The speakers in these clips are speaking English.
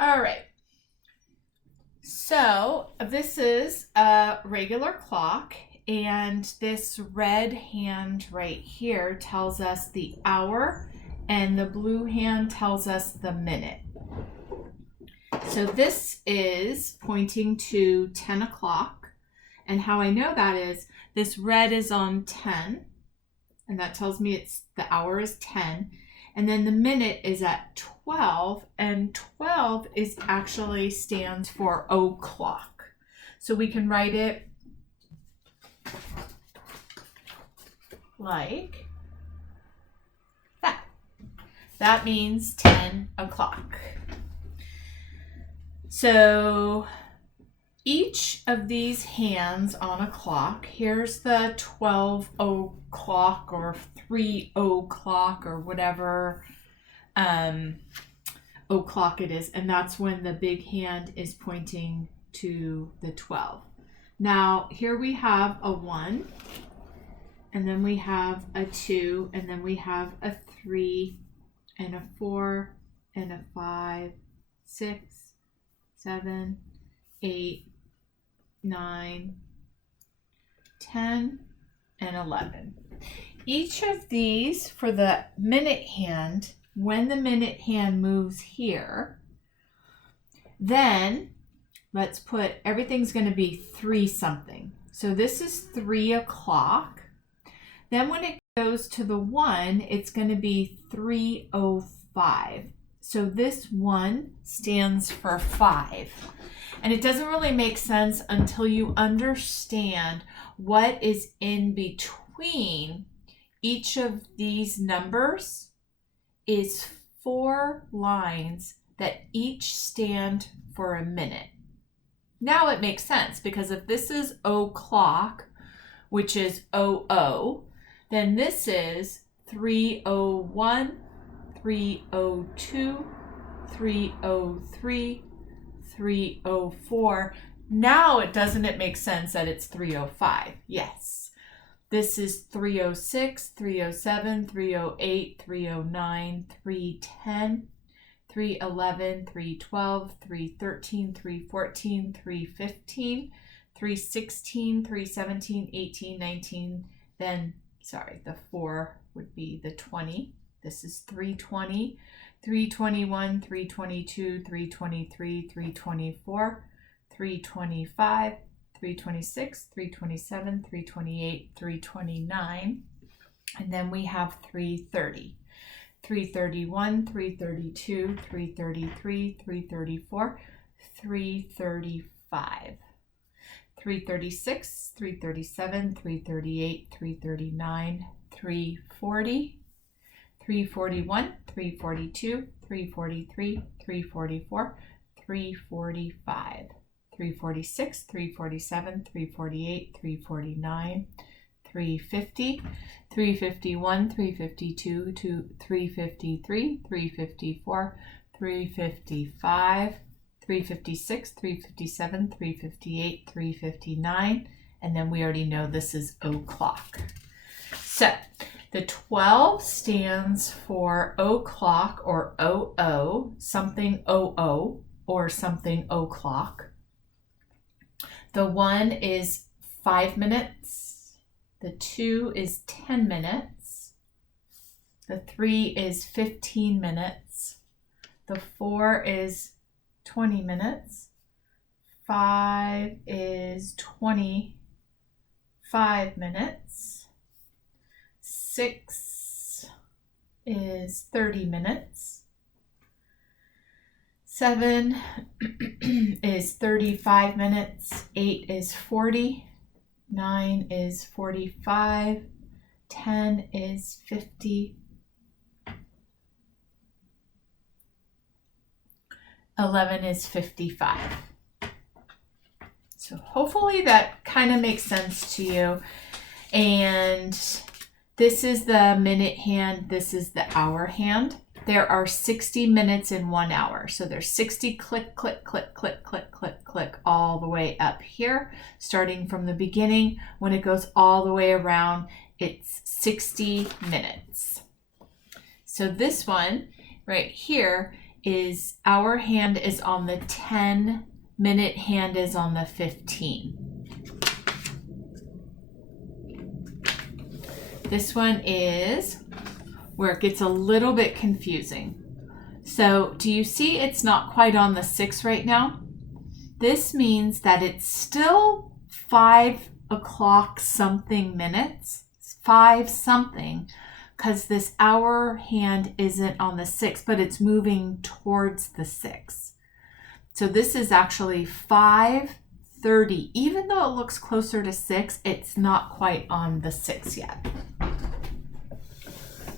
All right. So this is a regular clock, and this red hand right here tells us the hour, and the blue hand tells us the minute. So this is pointing to 10 o'clock, and how I know that is this red is on 10, and that tells me the hour is 10. And then the minute is at 12, and 12 is actually stands for o'clock. So we can write it like that. That means 10 o'clock. So each of these hands on a clock, here's the 12 o'clock or 3 o'clock or whatever o'clock it is, and that's when the big hand is pointing to the 12. Now here we have a 1, and then we have a 2, and then we have a 3 and a 4 and a 5, 6, 7, 8, 9, 10, and 11. Each of these for the minute hand, when the minute hand moves here, then let's put, everything's going to be 3 something. So this is 3 o'clock. Then when it goes to the 1, it's going to be 3:05. So this 1 stands for 5. And it doesn't really make sense until you understand what is in between each of these numbers is 4 lines that each stand for a minute. Now it makes sense, because if this is o'clock, which is 00, then this is 3:01, 3:02, 3:03, 3:04. Now doesn't it make sense that it's 3:05? Yes. This is 3:06, 3:07, 3:08, 3:09, 3:10, 3:11, 3:12, 3:13, 3:14, 3:15, 3:16, 3:17, 18, 19, then, sorry, the 4 would be the 20. This is 3:20, 3:21, 3:22, 3:23, 3:24, 3:25, 3:26, 3:27, 3:28, 3:29, and then we have 3:30. 3:31, 3:32, 3:33, 3:34, 3:35, 3:36, 3:37, 3:38, 3:39, 3:40, 3:41, 3:42, 3:43, 3:44, 3:45, 3:46, 3:47, 3:48, 3:49, 3:50, 3:51, 3:52, 3:53, 3:54, 3:55, 3:56, 3:57, 3:58, 3:59, and then we already know this is o'clock. So the 12 stands for o'clock or OO, something OO or something o'clock. The 1 is 5 minutes. The 2 is 10 minutes. The 3 is 15 minutes. The 4 is 20 minutes. 5 is 25 minutes. 6 is 30 minutes. 7 is 35 minutes. 8 is 40. 9 is 45. 10 is 50. 11 is 55. So hopefully that kind of makes sense to you. And this is the minute hand, this is the hour hand. There are 60 minutes in 1 hour. So there's 60 click, click, click, click, click, click, click, all the way up here. Starting from the beginning, when it goes all the way around, it's 60 minutes. So this one right here is hour hand is on the 10, minute hand is on the 15. This one is where it gets a little bit confusing. So do you see it's not quite on the 6 right now? This means that it's still 5 o'clock something minutes, 5 something, because this hour hand isn't on the 6, but it's moving towards the 6. So this is actually 5:30. Even though it looks closer to 6, it's not quite on the 6 yet.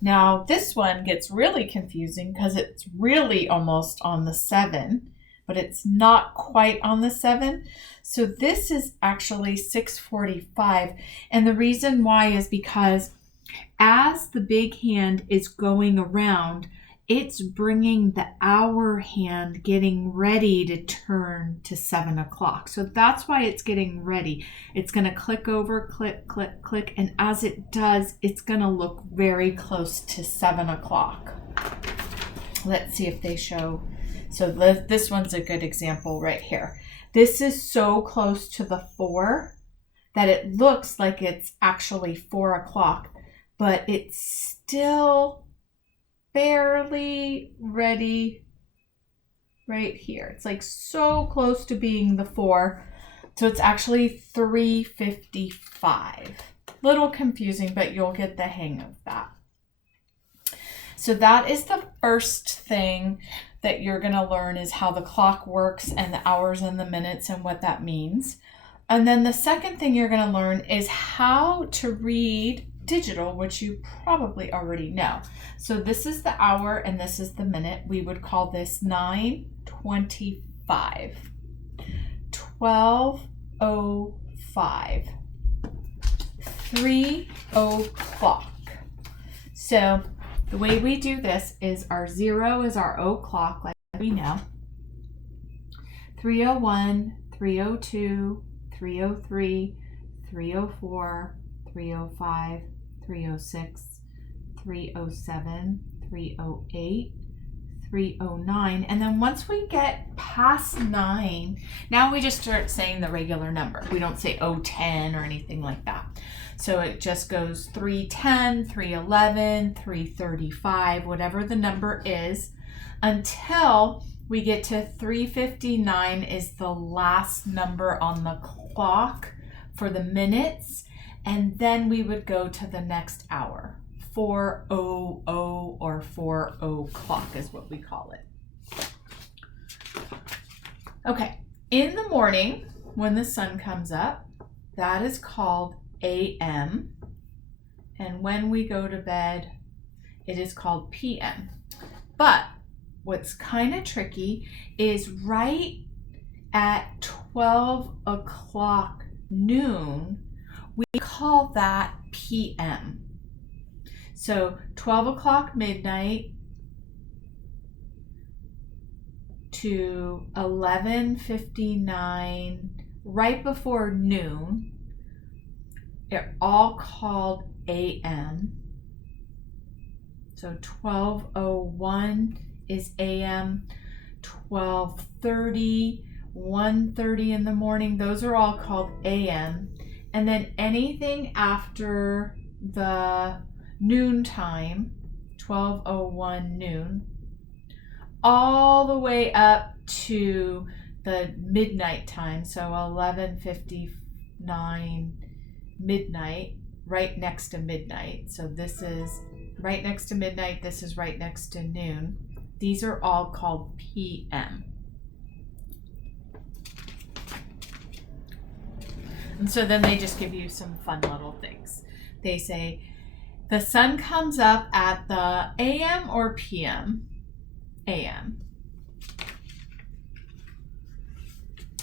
Now this one gets really confusing because it's really almost on the 7, but it's not quite on the 7. So this is actually 6:45. And the reason why is because as the big hand is going around, it's bringing the hour hand getting ready to turn to 7 o'clock. So that's why it's getting ready. It's going to click over, click, click, click. And as it does, it's going to look very close to 7 o'clock. Let's see if they show. So this one's a good example right here. This is so close to the 4 that it looks like it's actually 4 o'clock, but it's still barely ready right here. It's like so close to being the 4. So it's actually 3:55. Little confusing, but you'll get the hang of that. So that is the first thing that you're going to learn, is how the clock works and the hours and the minutes and what that means. And then the second thing you're going to learn is how to read digital, which you probably already know. So this is the hour and this is the minute. We would call this 9:25, 12:05, 3 o'clock. So the way we do this is our 0 is our o'clock, like we know. 3:01, 3:02, 3:03, 3:04, 3:05, 3:06, 3:07, 3:08, 3:09. And then once we get past 9, now we just start saying the regular number. We don't say 010 or anything like that. So it just goes 3:10, 3:11, 3:35, whatever the number is, until we get to 3:59 is the last number on the clock for the minutes. And then we would go to the next hour. 4:00 or 4 o'clock is what we call it. Okay, in the morning when the sun comes up, that is called AM. And when we go to bed, it is called PM. But what's kind of tricky is right at 12 o'clock noon, we call that PM. So 12 o'clock midnight to 11:59, right before noon, they're all called AM. So 12:01 is AM, 12:30, 1:30 in the morning, those are all called AM. And then anything after the noon time, 12:01 noon, all the way up to the midnight time, so 11:59 midnight, right next to midnight. So this is right next to midnight, this is right next to noon. These are all called PM. And so then they just give you some fun little things. They say, the sun comes up at the AM or PM? AM.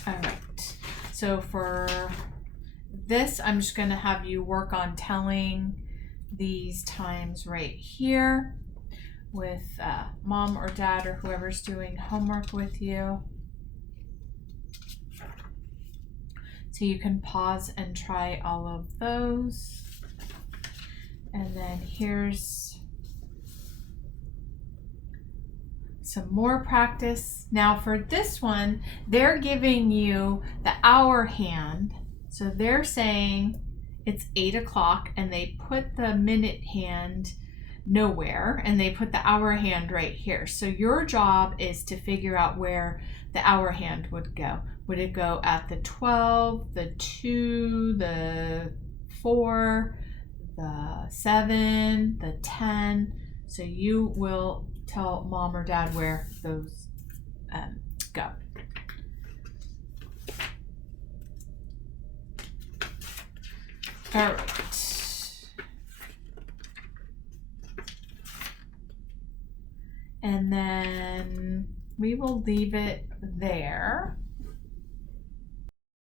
All right. So for this, I'm just going to have you work on telling these times right here with mom or dad or whoever's doing homework with you. So you can pause and try all of those. And then here's some more practice. Now for this one, they're giving you the hour hand. So they're saying it's 8 o'clock and they put the minute hand nowhere and they put the hour hand right here. So your job is to figure out where the hour hand would go. Would it go at the 12, the 2, the 4, the 7, the 10? So you will tell mom or dad where those go. All right. And then we will leave it there.